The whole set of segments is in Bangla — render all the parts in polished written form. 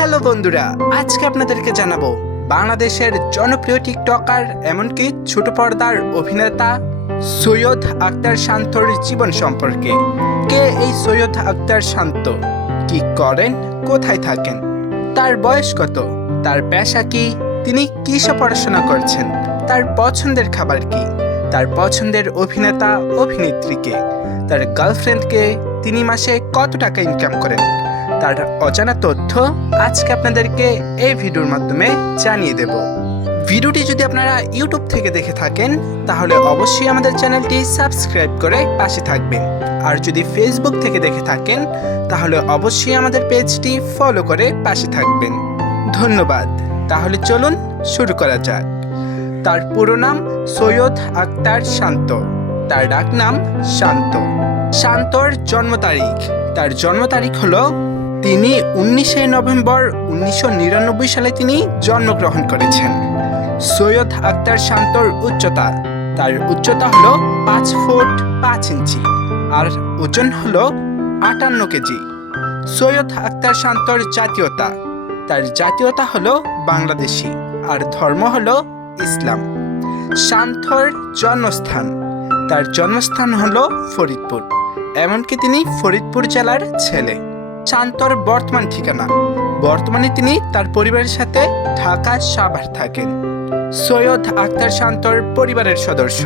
হ্যালো বন্ধুরা, আজকে আপনাদেরকে জানাবো বাংলাদেশের জনপ্রিয় টিকটকার এমনকি ছোট পর্দার অভিনেতা সৈয়দ আখতার শান্তর জীবন সম্পর্কে। কে এই সৈয়দ আখতার শান্ত? কি করেন, কোথায় থাকেন, তার বয়স কত, তার পেশা কি, তিনি কিসে পড়াশোনা করছেন, তার পছন্দের খাবার কি, তার পছন্দের অভিনেতা অভিনেত্রীকে, তার গার্লফ্রেন্ডকে, তিনি মাসে কত টাকা ইনকাম করেন, তার অজানা তথ্য আজকে আপনাদেরকে এই ভিডিওর মাধ্যমে জানিয়ে দেব। ভিডিওটি যদি আপনারা ইউটিউব থেকে দেখে থাকেন তাহলে অবশ্যই আমাদের চ্যানেলটি সাবস্ক্রাইব করে পাশে থাকবেন, আর যদি ফেসবুক থেকে দেখে থাকেন তাহলে অবশ্যই আমাদের পেজটি ফলো করে পাশে থাকবেন। ধন্যবাদ। তাহলে চলুন শুরু করা যাক। তার পুরো নাম সৈয়দ আখতার শান্ত, তার ডাক নাম শান্ত। শান্তর জন্ম তারিখ, তার জন্ম তারিখ হলো তিনি 19 নভেম্বর 1999 সালে তিনি জন্মগ্রহণ করেছেন। সৈয়দ আখতার শান্তর উচ্চতা, তার উচ্চতা হলো 5 ফুট 5 ইঞ্চি আর ওজন হলো 58 কেজি। সৈয়দ আখতার শান্তর জাতীয়তা, তার জাতীয়তা হলো বাংলাদেশি আর ধর্ম হলো ইসলাম। শান্তর জন্মস্থান, তার জন্মস্থান হলো ফরিদপুর, এমনকি তিনি ফরিদপুর জেলার ছেলে। শান্তর বর্তমান ঠিকানা, বর্তমানে তিনি তার পরিবারের সাথে ঢাকা সাভার থাকেন। সৈয়দ আখতার শান্তর পরিবারের সদস্য,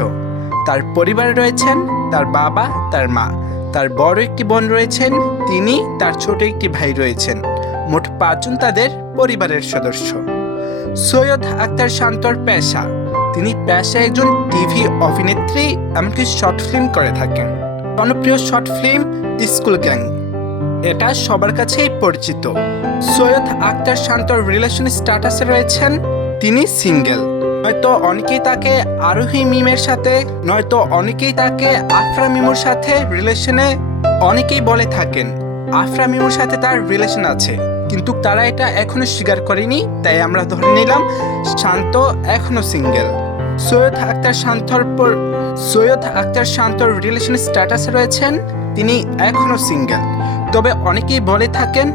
তার পরিবারে রয়েছেন তার বাবা, তার মা, তার বড় একটি বোন রয়েছেন, তিনি, তার ছোট একটি ভাই রয়েছেন। মোট 5 জন তাদের পরিবারের সদস্য। সৈয়দ আখতার শান্তর পেশা, তিনি পেশায় একজন টিভি অভিনেত্রী, এমনকি শর্ট ফিল্ম করে থাকেন। জনপ্রিয় শর্ট ফিল্ম স্কুল গ্যাং, এটা সবার কাছেই পরিচিত। সৈয়দ আখতার শান্তর রিলেশন স্ট্যাটাসে রয়েছেন তিনি সিঙ্গেল। নয়তো অনেকেই তাকে আরোহী মিমের সাথে, নয়তো অনেকেই তাকে আফরা মিমুর সাথে রিলেশনে, অনেকেই বলে থাকেন আফরা মিমুর সাথে তার রিলেশন আছে, কিন্তু তারা এটা এখনো স্বীকার করেনি, তাই আমরা ধরে নিলাম শান্ত এখনো সিঙ্গেল। সৈয়দ আখতার শান্তর রিলেশন স্ট্যাটাসে রয়েছেন তিনি এখনো সিঙ্গেল, তবে অনেকেই বলে থাকেন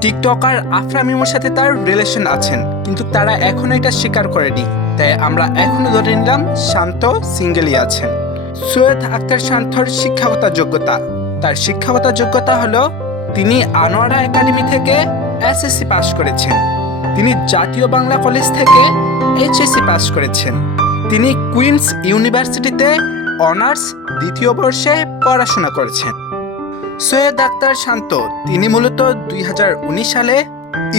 টিকটকার আফরা মিমুর সাথে তার রিলেশন আছেন, কিন্তু তারা এখনো এটা স্বীকার করেনি, তাই আমরা এখনো ধরে নিলাম শান্ত সিঙ্গেলই আছেন। সৈয়দ আখতার শান্তর শিক্ষাগত যোগ্যতা, তার শিক্ষাগত যোগ্যতা হলো তিনি আনোয়ারা একাডেমি থেকে এসএসসি পাস করেছেন, তিনি জাতীয় বাংলা কলেজ থেকে এইচএসসি পাস করেছেন, তিনি কুইন্স ইউনিভার্সিটিতে অনার্স 2য় বর্ষে পড়াশোনা করেছেন। সৈয়দ আখতার শান্ত তিনি মূলত 2019 সালে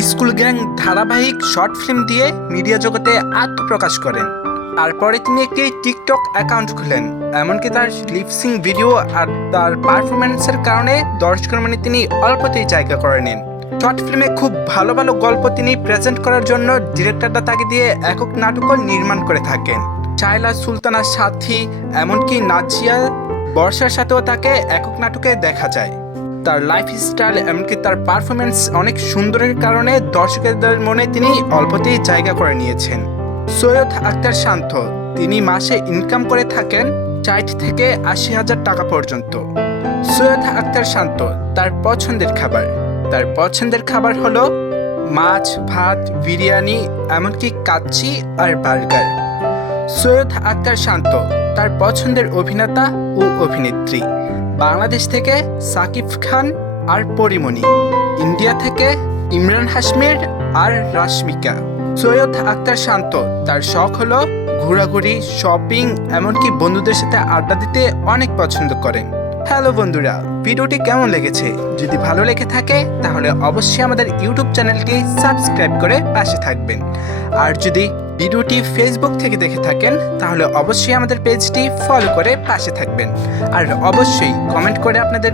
স্কুল গ্যাং ধারাবাহিক শর্ট ফিল্ম দিয়ে মিডিয়া জগতে আত্মপ্রকাশ করেন। তারপরে তিনি একটি টিকটক অ্যাকাউন্ট খুলেন, এমনকি তার লিপসিং ভিডিও আর তার পারফরমেন্সের কারণে দর্শকের মনে তিনি অল্পতেই জায়গা করে নেন। শর্ট ফিল্মে খুব ভালো ভালো গল্প তিনি প্রেজেন্ট করার জন্য ডিরেক্টররা তাকে দিয়ে একক নাটকও নির্মাণ করে থাকেন। শায়লা সুলতানার সাথী, এমনকি নাজিয়া বর্ষার সাথেও তাকে একক নাটকে দেখা যায়। তার লাইফস্টাইল এমনকি তার পারফরমেন্স অনেক সুন্দরের কারণে দর্শকদের মনে তিনি অল্পতেই জায়গা করে নিয়েছেন। সৈয়দ আখতার শান্ত তিনি মাসে ইনকাম করে থাকেন 60 থেকে 80,000 টাকা পর্যন্ত। সৈয়দ আখতার শান্ত তার পছন্দের খাবার, তার পছন্দের খাবার হলো মাছ, ভাত, বিরিয়ানি, এমনকি কাচ্চি আর বার্গার। সৈয়দ আখতার শান্ত তার পছন্দের অভিনেতা ও অভিনেত্রী, বাংলাদেশ থেকে সাকিব খান আর পরিমণি, ইন্ডিয়া থেকে ইমরান হাশমির আর রাশমিকা। সৈয়দ আখতার শান্ত তার শখ হলো ঘোরাঘুরি, শপিং, এমনকি বন্ধুদের সাথে আড্ডা দিতে অনেক পছন্দ করেন। হ্যালো বন্ধুরা, ভিডিওটি কেমন লেগেছে? যদি ভালো লেগে থাকে তাহলে অবশ্যই আমাদের ইউটিউব চ্যানেলটি সাবস্ক্রাইব করে পাশে থাকবেন, আর যদি ভিডিওটি ফেসবুক থেকে দেখে থাকেন তাহলে অবশ্যই আমাদের পেজটি ফলো করে পাশে থাকবেন, আর অবশ্যই কমেন্ট করে আপনাদের